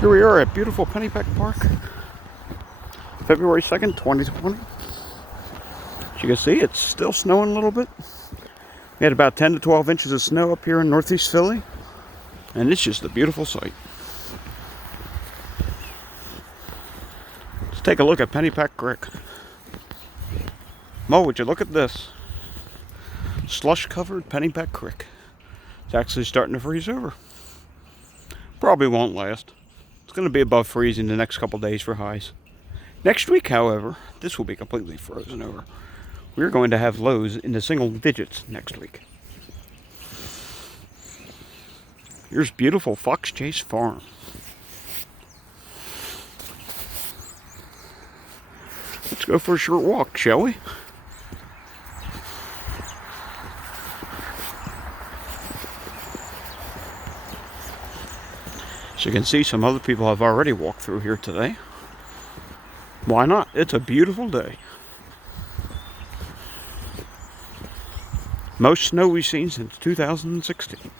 Here we are at beautiful Pennypack Park, February 2nd, 2020. As you can see, it's still snowing a little bit. We had about 10 to 12 inches of snow up here in northeast Philly, and it's just a beautiful sight. Let's take a look at Pennypack Creek. Mo, would you look at this? Slush-covered Pennypack Creek. It's actually starting to freeze over. Probably won't last. It's going to be above freezing the next couple days for highs. Next week, however, this will be completely frozen over. We're going to have lows in the single digits next week. Here's beautiful Fox Chase Farm. Let's go for a short walk, shall we? As you can see, some other people have already walked through here today. Why not? It's a beautiful day. Most snow we've seen since 2016.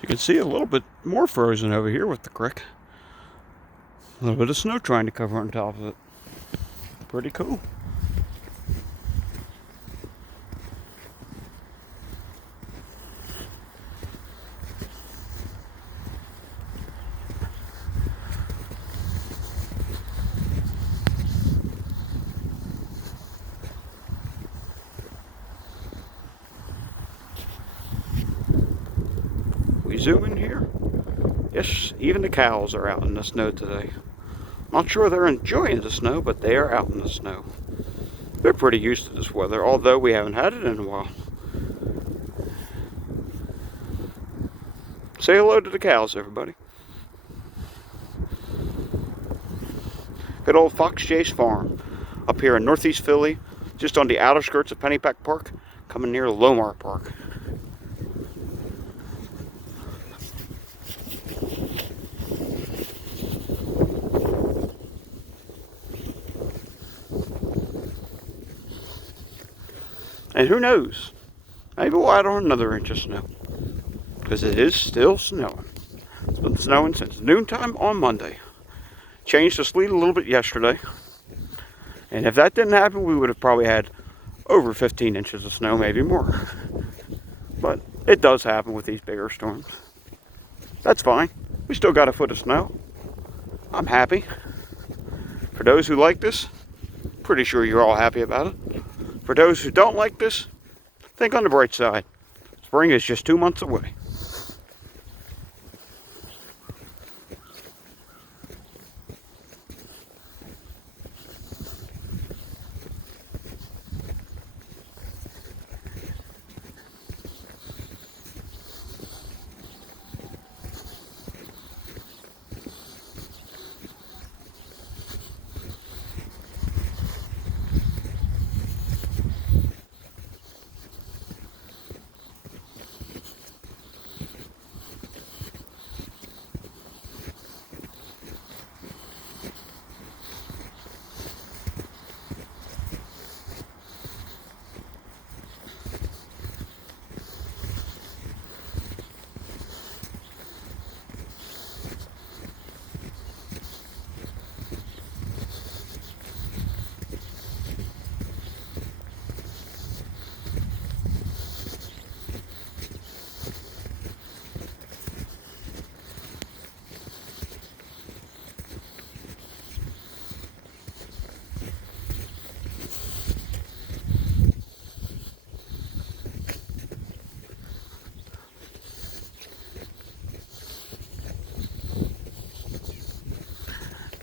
You can see a little bit more frozen over here with the creek. A little bit of snow trying to cover on top of it. Pretty cool. We zoom in here. Yes, even the cows are out in the snow today. Not sure they're enjoying the snow, but they are out in the snow. They're pretty used to this weather, although we haven't had it in a while. Say hello to the cows, everybody. Good old Fox Chase Farm up here in northeast Philly, just on the outer skirts of Pennypack Park, coming near Lomar Park. And who knows, maybe we'll add on another inch of snow, because it is still snowing. It's been snowing since noontime on Monday. Changed the sleet a little bit yesterday, and if that didn't happen, we would have probably had over 15 inches of snow, maybe more. But it does happen with these bigger storms. That's fine. We still got a foot of snow. I'm happy. For those who like this, pretty sure you're all happy about it. For those who don't like this, think on the bright side. Spring is just 2 months away.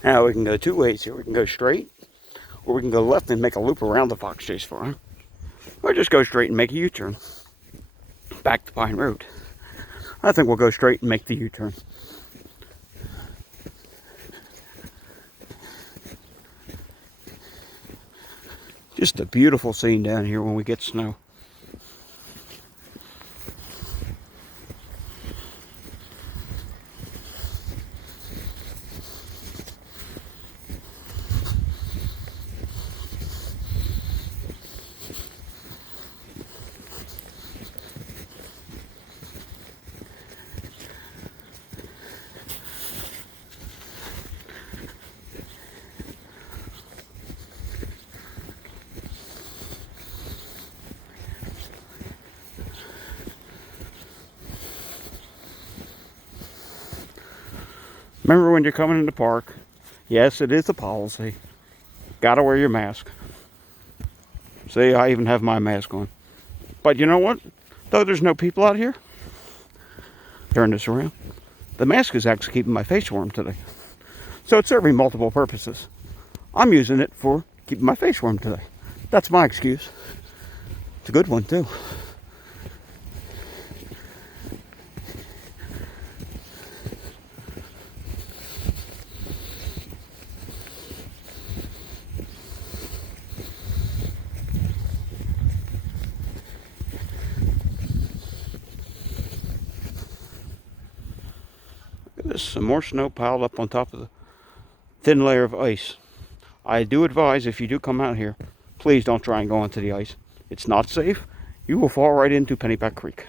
Now we can go two ways here. We can go straight, or we can go left and make a loop around the Fox Chase Farm, or just go straight and make a U-turn back to Pine Road. I think we'll go straight and make the U-turn. Just a beautiful scene down here when we get snow. Remember when you're coming in the park, yes, it is a policy. Gotta wear your mask. See, I even have my mask on. But you know what? Though there's no people out here, turn this around, the mask is actually keeping my face warm today. So it's serving multiple purposes. I'm using it for keeping my face warm today. That's my excuse. It's a good one too. There's some more snow piled up on top of the thin layer of ice. I do advise, if you do come out here, please don't try and go onto the ice. It's not safe. You will fall right into Pennypack Creek.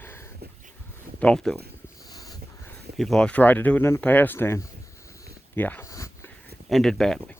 Don't do it. People have tried to do it in the past and, yeah, ended badly.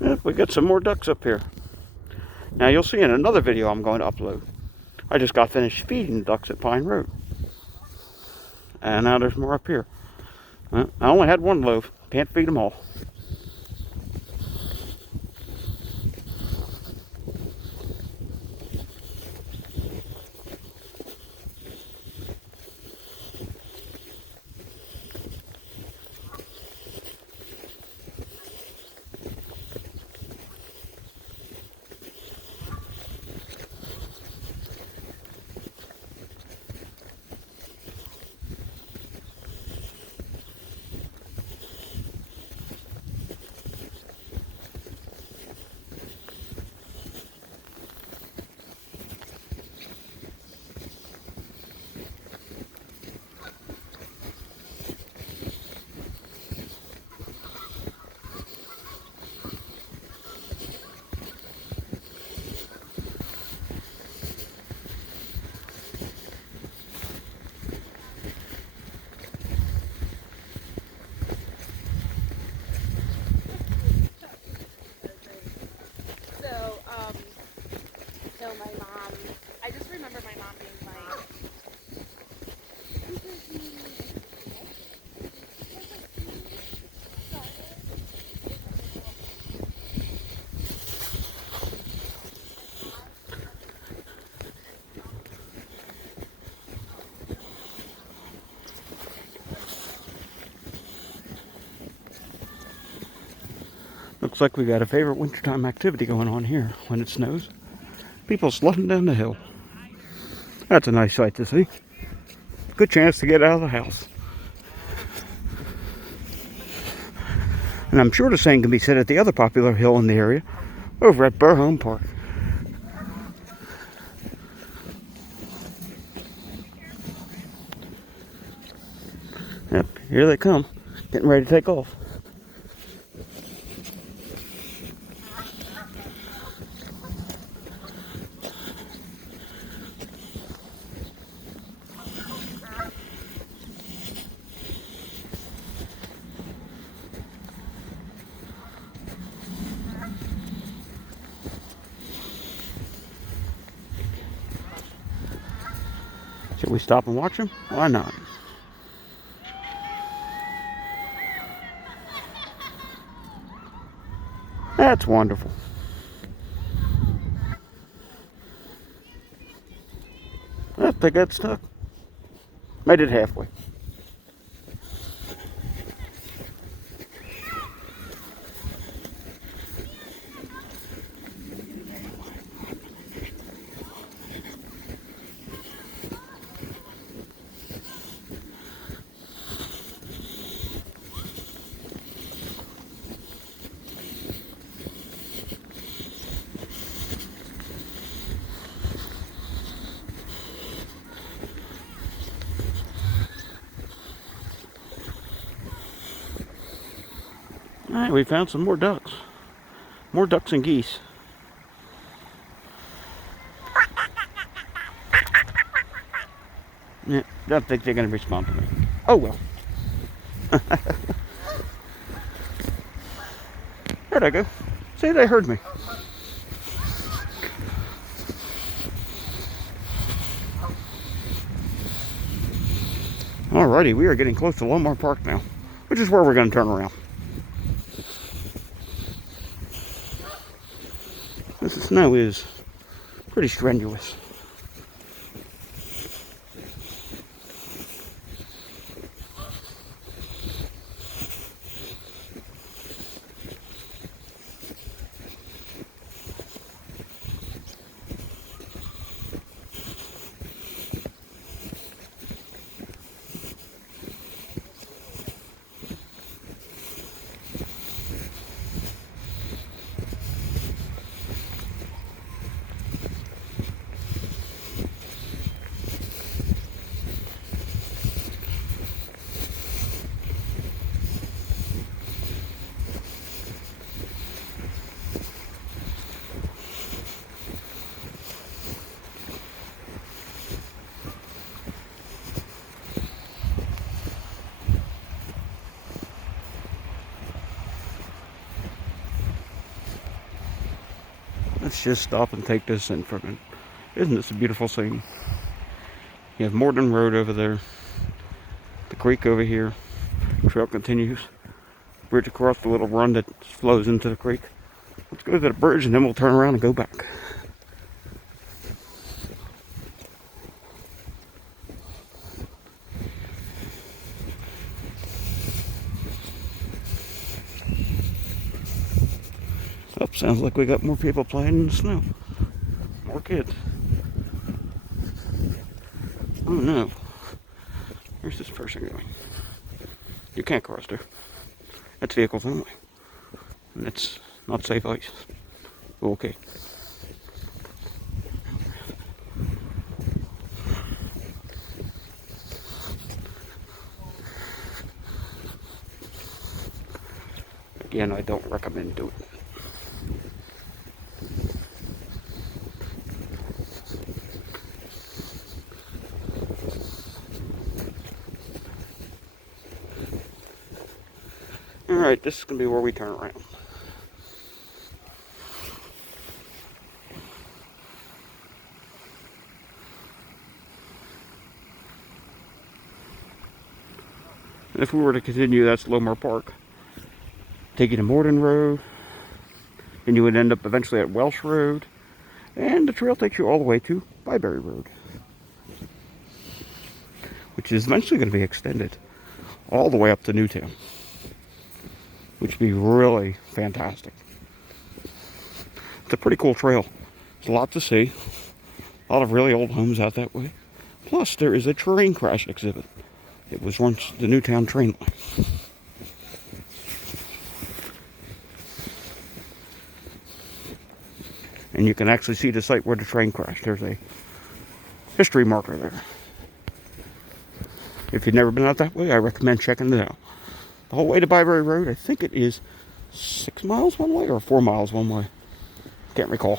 Yep, we got some more ducks up here. Now you'll see in another video I'm going to upload. I just got finished feeding ducks at Pine Road. And now there's more up here. I only had one loaf. Can't feed them all. Looks like we got a favorite wintertime activity going on here when it snows. People sledding down the hill. That's a nice sight to see. Good chance to get out of the house. And I'm sure the same can be said at the other popular hill in the area, over at Burholm Park. Yep, here they come, getting ready to take off. Should we stop and watch them? Why not? That's wonderful. I think that's stuck. Made it halfway. Alright, we found some more ducks. More ducks and geese. Yeah, I don't think they're going to respond to me. Oh well. There they go. See, they heard me. Alrighty, we are getting close to Lomar Park now, which is where we're going to turn around. This snow is pretty strenuous. Let's just stop and take this in for a minute. Isn't this a beautiful scene? You have Morton Road over there, the creek over here, trail continues, bridge across the little run that flows into the creek. Let's go to the bridge and then we'll turn around and go back. Oh, sounds like we got more people playing in the snow. More kids. Oh no. Where's this person going? You can't cross there. That's vehicles only. And it's not safe ice. Okay. Again, I don't recommend doing it. Alright, this is going to be where we turn around. And if we were to continue, that's Lomar Park. Take you to Morton Road, and you would end up eventually at Welsh Road, and the trail takes you all the way to Byberry Road, which is eventually going to be extended all the way up to Newtown, which would be really fantastic. It's a pretty cool trail. There's a lot to see. A lot of really old homes out that way. Plus, there is a train crash exhibit. It was once the Newtown train line. And you can actually see the site where the train crashed. There's a history marker there. If you've never been out that way, I recommend checking it out. The whole way to Byberry Road, I think it is 6 miles one way or 4 miles one way. Can't recall.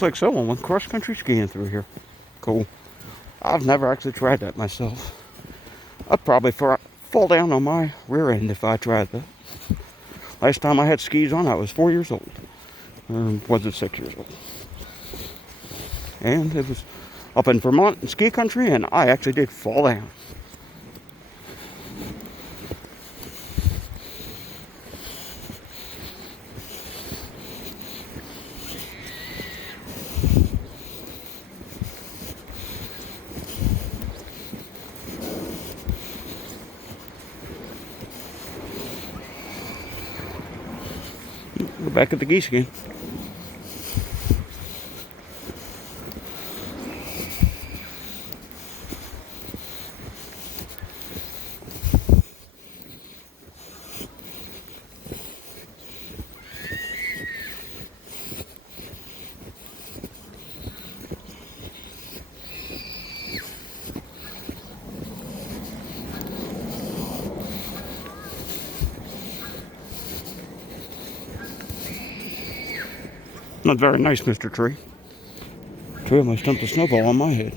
Looks like someone went cross-country skiing through here. Cool. I've never actually tried that myself. I'd probably fall down on my rear end if I tried that. Last time I had skis on, I was 4 years old. Or was it 6 years old? And it was up in Vermont in ski country, and I actually did fall down. We're back at the geese again. Not very nice, Mr. Tree. Tree almost dumped a snowball on my head.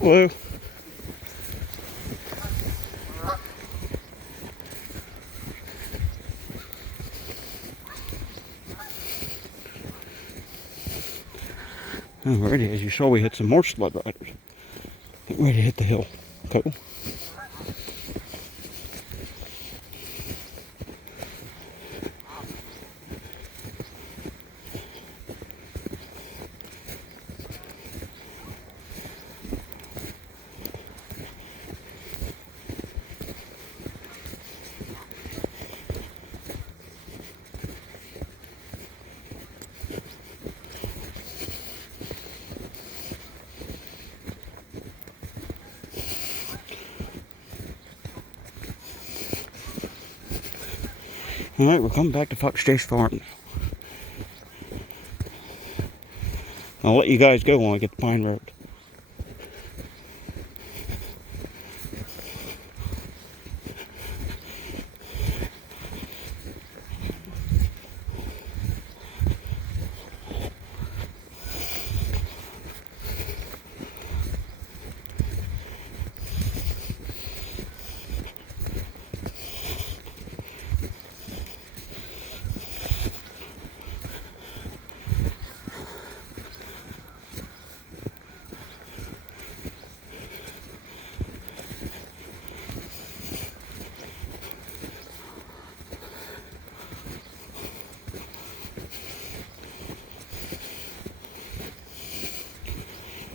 Hello. Alrighty, as you saw, we hit some more sled riders. Getting ready to hit the hill. Cool. Alright, we're coming back to Fox Chase Farm. I'll let you guys go when I get to Pine Road.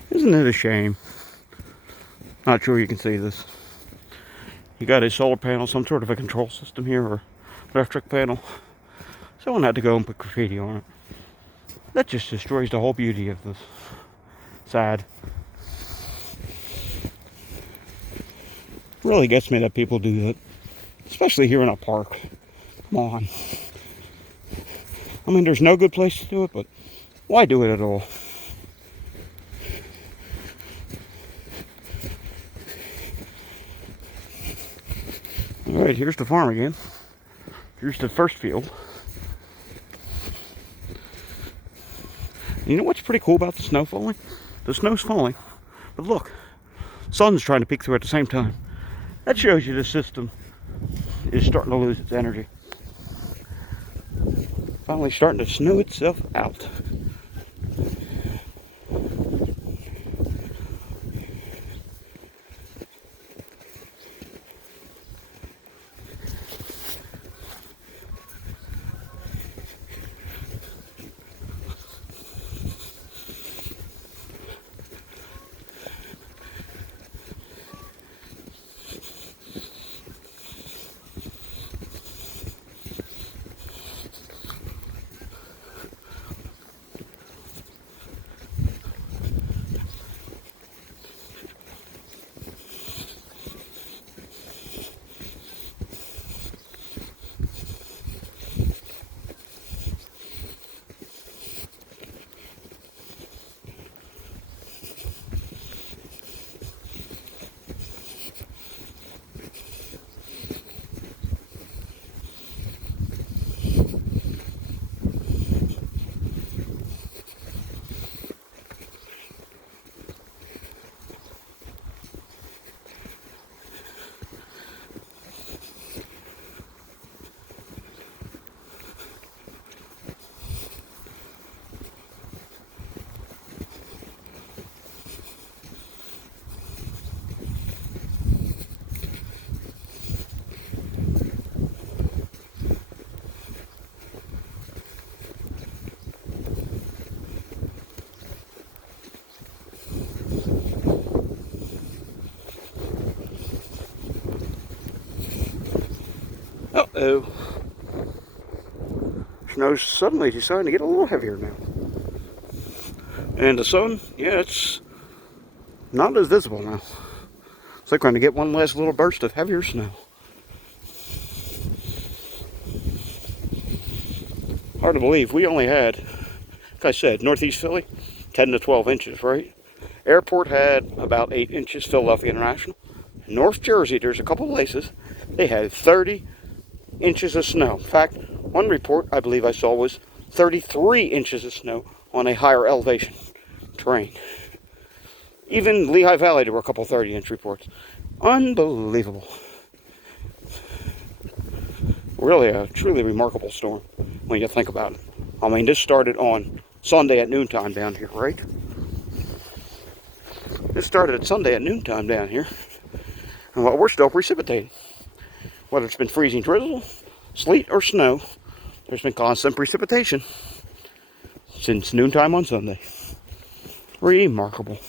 Isn't it a shame? Not sure you can see this. You got a solar panel, some sort of a control system here, or electric panel. Someone had to go and put graffiti on it. That just destroys the whole beauty of this. Sad. Really gets me that people do that. Especially here in a park. Come on. I mean, there's no good place to do it, but why do it at all? Alright, here's the farm again. Here's the first field. You know what's pretty cool about the snow falling? The snow's falling, but look, sun's trying to peek through at the same time. That shows you the system is starting to lose its energy. Finally starting to snow itself out. Uh-oh. Snow's suddenly deciding to get a little heavier now. And the sun, yeah, it's not as visible now. It's like we're going to get one last little burst of heavier snow. Hard to believe. We only had, like I said, Northeast Philly, 10 to 12 inches, right? Airport had about 8 inches, Philadelphia International. North Jersey, there's a couple places, they had 30 inches of snow. In fact, one report I believe I saw was 33 inches of snow on a higher elevation terrain. Even Lehigh Valley, there were a couple 30-inch reports. Unbelievable. Really a truly remarkable storm when you think about it. I mean, this started on Sunday at noontime down here, right? This started at Sunday at noontime down here. And while we're still precipitating. Whether it's been freezing drizzle, sleet, or snow, there's been constant precipitation since noontime on Sunday. Remarkable.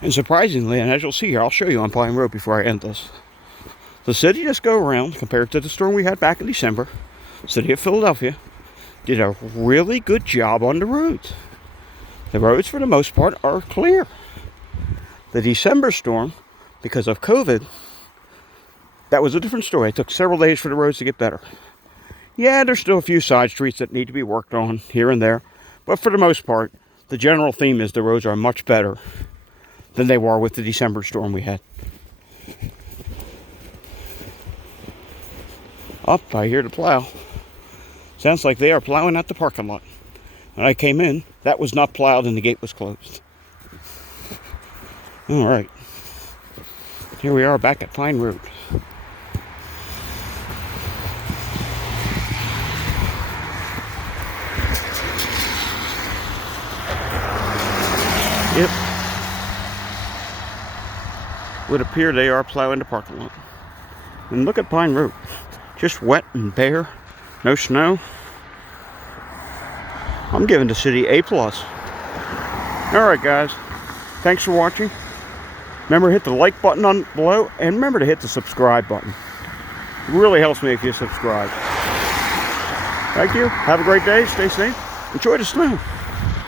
And surprisingly, and as you'll see here, I'll show you on Pine Road before I end this. The city this go around, compared to the storm we had back in December, city of Philadelphia, did a really good job on the roads. The roads, for the most part, are clear. The December storm, because of COVID, that was a different story. It took several days for the roads to get better. Yeah, there's still a few side streets that need to be worked on here and there, but for the most part, the general theme is the roads are much better than they were with the December storm we had. Up, I hear the plow. Sounds like they are plowing at the parking lot. When I came in, that was not plowed and the gate was closed. All right. Here we are back at Pine Road. Yep. would appear they are plowing the parking lot. And look at Pine Road. Just wet and bare. No snow. I'm giving the city A+. Alright guys. Thanks for watching. Remember, hit the like button on below. And remember to hit the subscribe button. It really helps me if you subscribe. Thank you. Have a great day. Stay safe. Enjoy the snow.